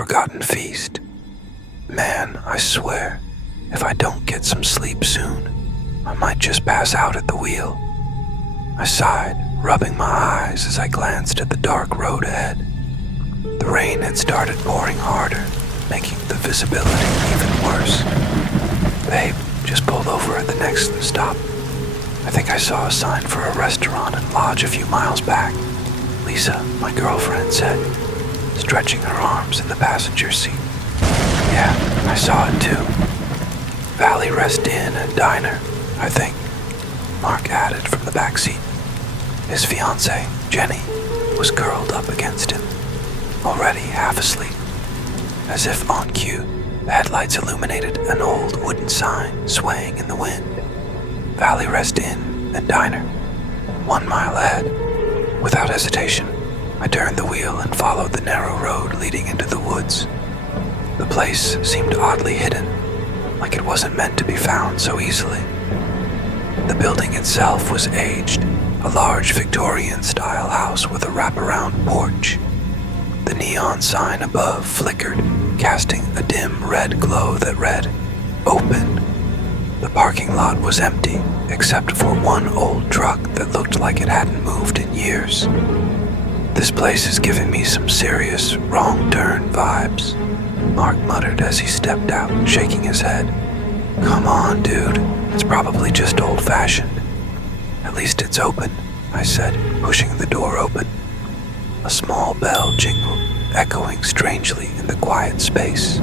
forgotten feast. Man, I swear, if I don't get some sleep soon, I might just pass out at the wheel. I sighed, rubbing my eyes as I glanced at the dark road ahead. The rain had started pouring harder, making the visibility even worse. Babe just pulled over at the next stop. I think I saw a sign for a restaurant and lodge a few miles back, Lisa, my girlfriend, said, stretching her arms in the passenger seat. Yeah, I saw it too. Valley Rest Inn and Diner, I think, Mark added from the back seat. His fiancée, Jenny, was curled up against him, already half asleep. As if on cue, the headlights illuminated an old wooden sign swaying in the wind. Valley Rest Inn and Diner, 1 mile ahead. Without hesitation, I turned the wheel and followed the narrow road leading into the woods. The place seemed oddly hidden, like it wasn't meant to be found so easily. The building itself was aged, a large Victorian-style house with a wraparound porch. The neon sign above flickered, casting a dim red glow that read, "Open." The parking lot was empty, except for one old truck that looked like it hadn't moved in years. This place is giving me some serious wrong turn vibes, Mark muttered as he stepped out, shaking his head. Come on, dude. It's probably just old-fashioned. At least it's open, I said, pushing the door open. A small bell jingled, echoing strangely in the quiet space.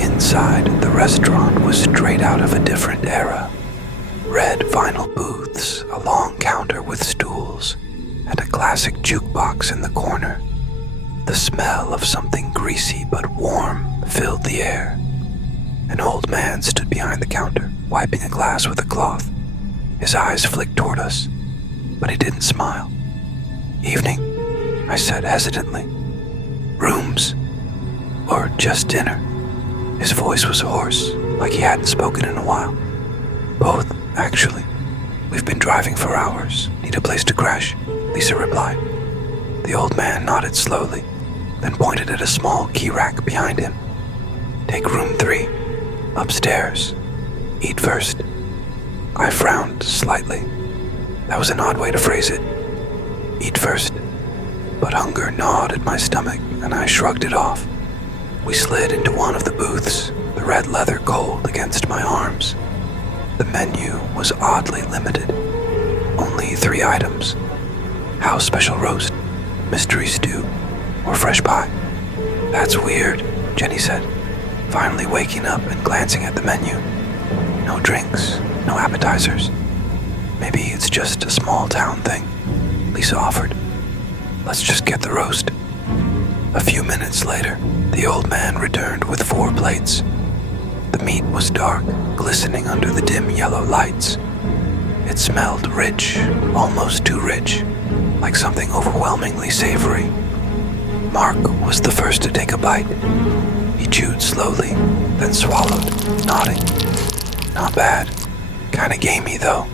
Inside, the restaurant was straight out of a different era. Red vinyl booths, a long counter with stools, and a classic jukebox in the corner. The smell of something greasy but warm filled the air. An old man stood behind the counter, wiping a glass with a cloth. His eyes flicked toward us, but he didn't smile. Evening, I said hesitantly. Rooms? Or just dinner? His voice was hoarse, like he hadn't spoken in a while. Both, actually. We've been driving for hours. Need a place to crash, Lisa replied. The old man nodded slowly, then pointed at a small key rack behind him. Take room 3, upstairs. Eat first. I frowned slightly. That was an odd way to phrase it. Eat first. But hunger gnawed at my stomach, and I shrugged it off. We slid into one of the booths, the red leather cold against my arms. The menu was oddly limited. Only 3 items. House special roast, mystery stew, or fresh pie. That's weird, Jenny said, finally waking up and glancing at the menu. No drinks, no appetizers. Maybe it's just a small town thing, Lisa offered. Let's just get the roast. A few minutes later, the old man returned with 4 plates. The meat was dark, glistening under the dim yellow lights. It smelled rich, almost too rich, like something overwhelmingly savory. Mark was the first to take a bite. He chewed slowly, then swallowed, nodding. Not bad. Kinda gamey, though.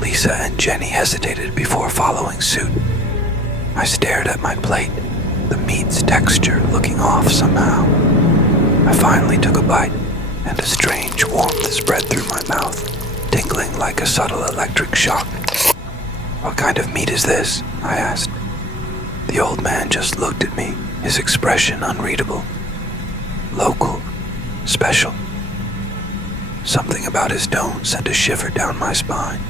Lisa and Jenny hesitated before following suit. I stared at my plate, the meat's texture looking off somehow. I finally took a bite, and a strange warmth spread through my mouth, tingling like a subtle electric shock. What kind of meat is this? I asked. The old man just looked at me, his expression unreadable. Local. Special. Something about his tone sent a shiver down my spine.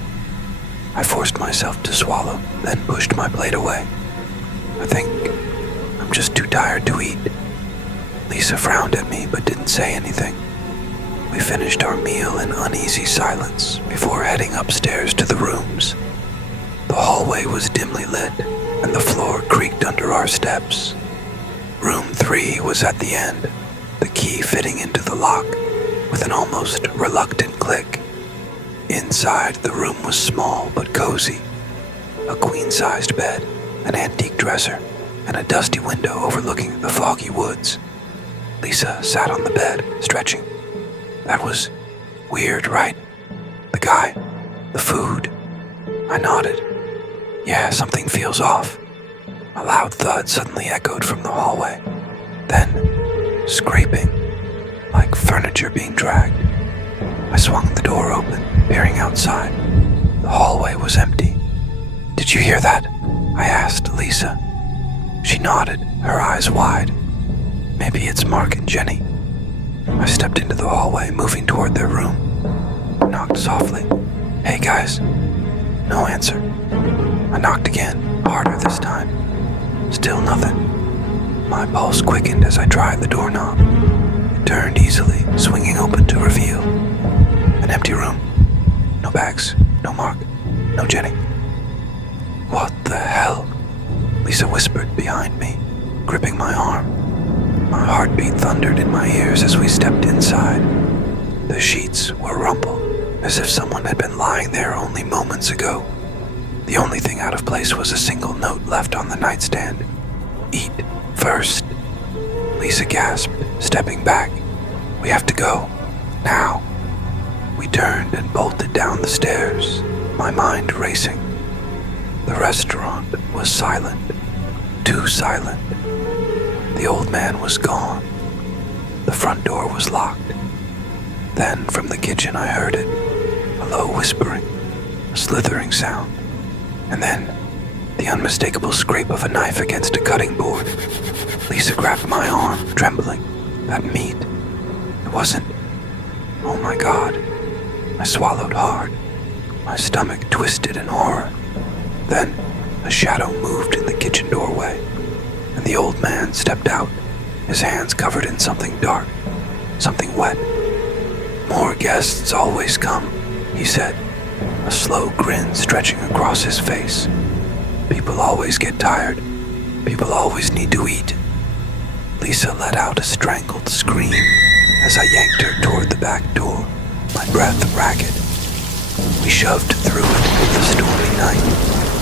I forced myself to swallow, then pushed my plate away. I think I'm just too tired to eat. Lisa frowned at me but didn't say anything. We finished our meal in uneasy silence before heading upstairs to the rooms. The hallway was dimly lit, and the floor creaked under our steps. Room 3 was at the end, the key fitting into the lock with an almost reluctant click. Inside, the room was small but cozy. A queen-sized bed, an antique dresser, and a dusty window overlooking the foggy woods. Lisa sat on the bed, stretching. That was weird, right? The guy, the food. I nodded. Yeah, something feels off. A loud thud suddenly echoed from the hallway. Then, scraping, like furniture being dragged. I swung the door open, peering outside. The hallway was empty. "Did you hear that?" I asked Lisa. She nodded, her eyes wide. "Maybe it's Mark and Jenny." I stepped into the hallway, moving toward their room. I knocked softly. "Hey guys." No answer. I knocked again, harder this time. Still nothing. My pulse quickened as I tried the doorknob. It turned easily, swinging open to reveal an empty room. No bags, no Mark, no Jenny. "What the hell?" Lisa whispered behind me, gripping my arm. My heartbeat thundered in my ears as we stepped inside. The sheets were rumpled, as if someone had been lying there only moments ago. The only thing out of place was a single note left on the nightstand. "Eat first." Lisa gasped, stepping back. "We have to go. Now." We turned and bolted down the stairs, my mind racing. The restaurant was silent, too silent. The old man was gone. The front door was locked. Then from the kitchen I heard it, a low whispering, a slithering sound, and then the unmistakable scrape of a knife against a cutting board. Lisa grabbed my arm, trembling. That meat. It wasn't. Oh my God. I swallowed hard. My stomach twisted in horror. Then a shadow moved in the kitchen doorway, and the old man stepped out, his hands covered in something dark, something wet. "More guests always come," he said, a slow grin stretching across his face. "People always get tired. People always need to eat." Lisa let out a strangled scream as I yanked her toward the back door, my breath ragged. We shoved through it in the stormy night,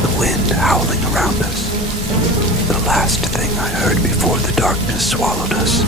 the wind howling around us. The last thing I heard before the darkness swallowed us